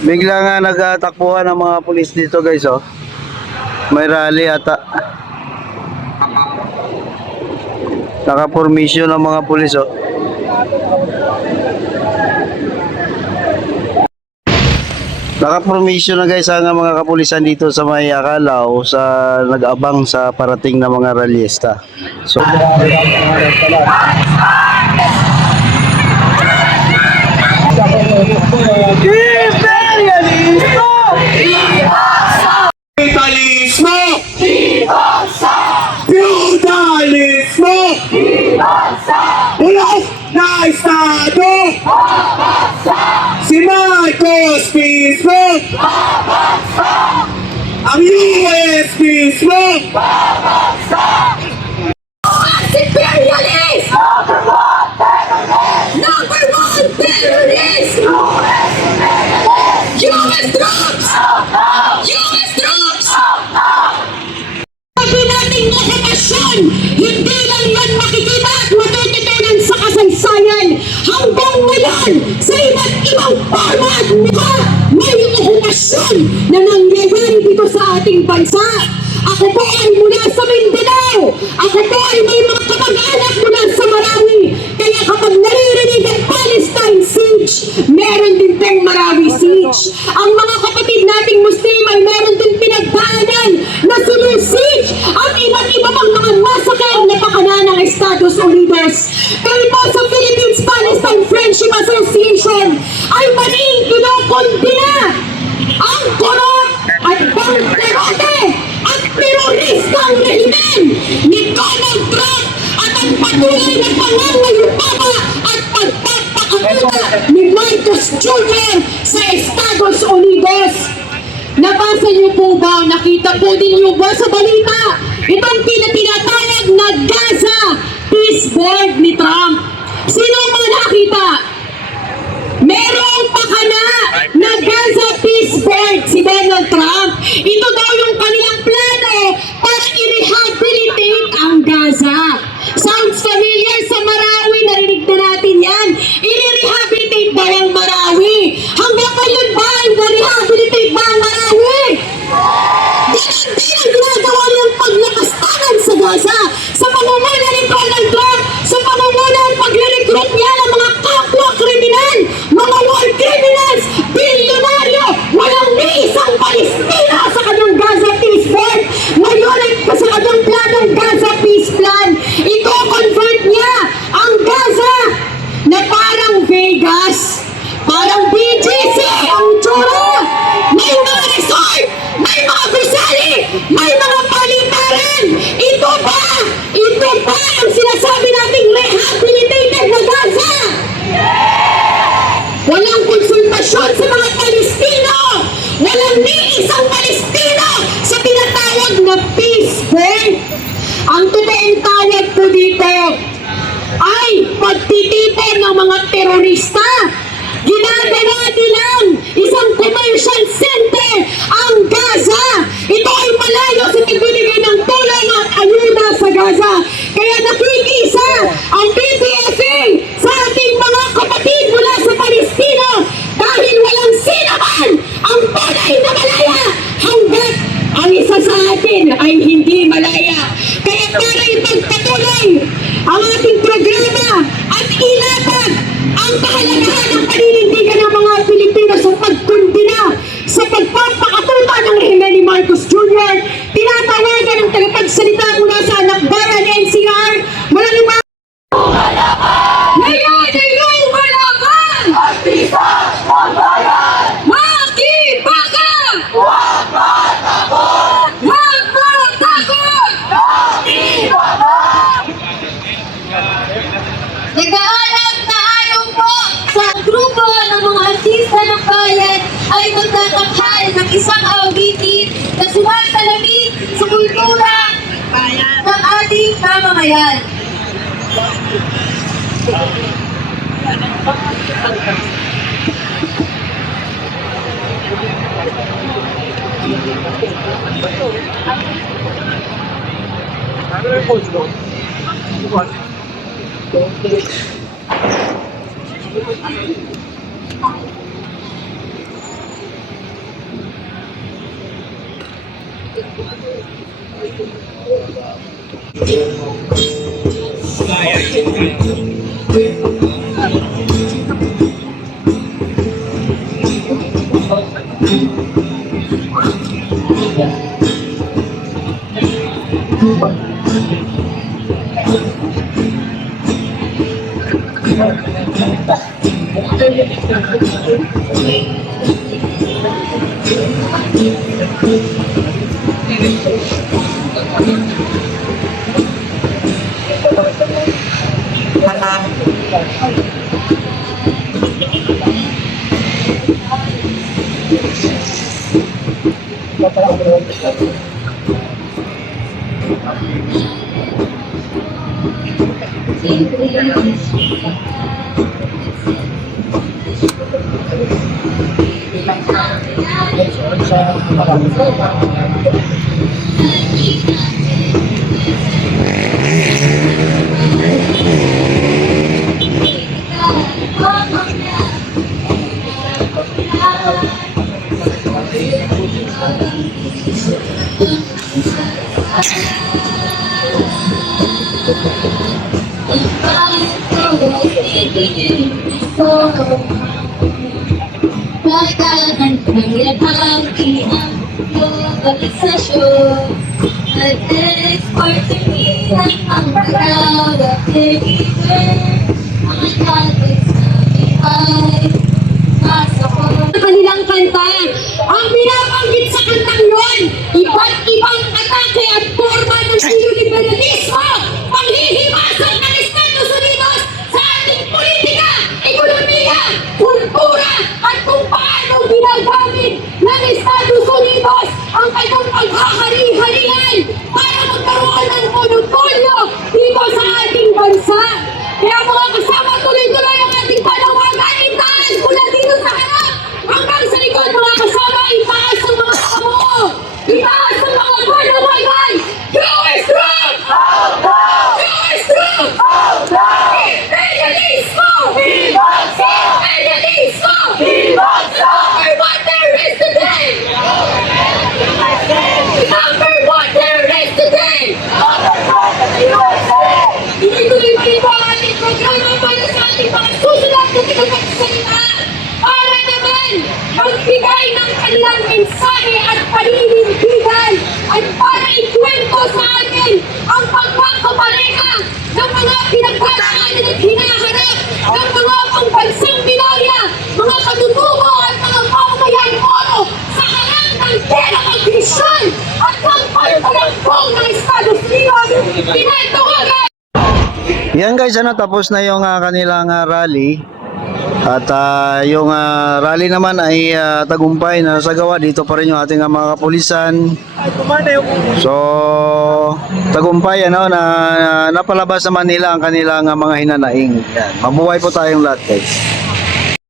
Bigla nga nagtakbuhan ng mga pulis dito guys, oh. May rally ata. Naka-formation ng mga pulis, oh. Naka-formation na guys ang mga kapulisan dito sa may Akalaw sa nag-abang sa parating na mga rallyista. So, Kapitalismo! Feudalismo! Bulok na Estado! Si Marcos mismo! Ang US mismo! Imperialist! Number one terrorist! US troops! US troops! Sabi nating okupasyon, hindi lang yan makikita at matututunan sa kasaysayan. Hanggang ngayon, sa iba't ibang format, may okupasyon na nangyayari dito sa ating bansa. Ako po ay mula sa Mindanao. Ako po ay may mga kapag-anak mula sa Marawi. Kaya kapag naririnig ang Palestine siege, meron din pong Marawi siege. Ang mga kapatid nating Muslim ay meron din pinagdaanan na siege at iba't iba pang mga massacre na pakana ng Estados Unidos. Kaya po sa Philippines-Palestine Friendship Association ay maling kinokondina ang korot at pangterote at teroristang rehimen ni Donald Trump at ang patuloy na pangangayupama at pagpapakatula ni Marcos Jr. sa Estados Unidos. Nabasa niyo po ba, nakita po ninyo ba sa balita itong tinatawag na Gaza Peace Board ni Trump? Sino ang mga nakita? Merong pakana na Gaza Peace Board si Donald Trump. Ito daw yung kanilang plano para i-rehabilitate ang Gaza. Sounds familiar sa Marawi, narinig na natin yan. I-rehabilitate daw ang Marawi. Hanggang ngayon ba ay na-rehabilitate ba ang Marawi? Di na ginagawa niyang paglakastangan sa Gaza sa pamumuna ni Donald Trump, sa pamumuna at pagre-recruit niya ng mga kapwa kriminal, mga war criminals, bilyonaryo, walang ni isang Palestina sa kanyang Gaza Peace Board. Ngayon ay sa kanyang planong Gaza Peace Plan, ito convert niya ang Gaza na parang Vegas, parang BGC ang tsura. May mga resort, may mga gusali, may mga paliparan. Ito ba ang sinasabi nating rehabilitated na Gaza? Walang konsultasyon sa mga Palestino. Walang ni isang Palestino sa tinatawag na Peace Board. Ang totoong tawag po dito ay pagtitipon ng mga terorista. Ginagawa nilang isang commercial center ang Gaza. Ito ay malayo sa pagbibigay ng tulong at ayuda sa Gaza. Kaya nakikisa ang PPFA sa ating mga kapatid mula sa Palestina dahil walang sinaman ang tunay na malaya hanggat ang isa sa atin ay hindi malaya. Kaya para ipagpatuloy ang ating programa at ilatag ang kahalagahan ng paninindigan ng mga Pilipino sa pagkundina sa pagpapakatuta ng rehimen ni Marcos Jr. Tinatawagan ng tagapagsalita mula sa Anakbayan NCR mula ni ngayon ay lumalaban! Artista! Pagbayan! Makipagam! Huwag matakot! Huwag matakot! Makipagam! Nag-aalap na ayon po sa grupo ng mga artista ng bayan ay magtatakhal ng isang awitin na sumasalamin sa kultura ng ating mamamayan. Pagkaan ng lahati ang globalisasyon nag-exportihan ang crowd of deliver mga topics namin ay nasa Kanilang kanta, ang binabanggit sa kantang yon, iba't ibang atake at forma ng neoliberalismo, panghihimasok ng Estados Unidos sa ating politika, ekonomiya, kultura, at kung paano ginagamit ng Estados Unidos ang kanyang paghahari-harian para magkaroon ng monopolyo dito sa ating bansa. Kaya mga kasama, tuloy-tuloy ang ating panawagan, itaas mula dito sa harap hanggang sa likod, mga kasama, itaas ang mga kamo, itaas ang mga panawagan. US Trump! US Trump! Imperialismo! Imperialismo! Number one there is today! Number one there is today! Tuloy-tuloy pa rin po ang ating programa para sa ating mga susunod na tagapagsalita para naman magbigay ng kanilang mensahe at paninindigan at para ikwento sa atin ang pagkakapareha ng mga pinagdadaanan at hinaharap ng mga pambansang Minorya, mga katutubo at mga mamamayang oro sa harap ng terang agresyon at ng pagpalangkong ng Estados Unidos. Tinatawagan Yan guys, tapos na yung kanilang rally. At yung rally naman ay tagumpay na nasagawa. Dito pa rin yung ating mga kapulisan. So, tagumpay na napalabas naman nila ang kanilang mga hinanaing. Yan. Mabuhay po tayong lahat guys.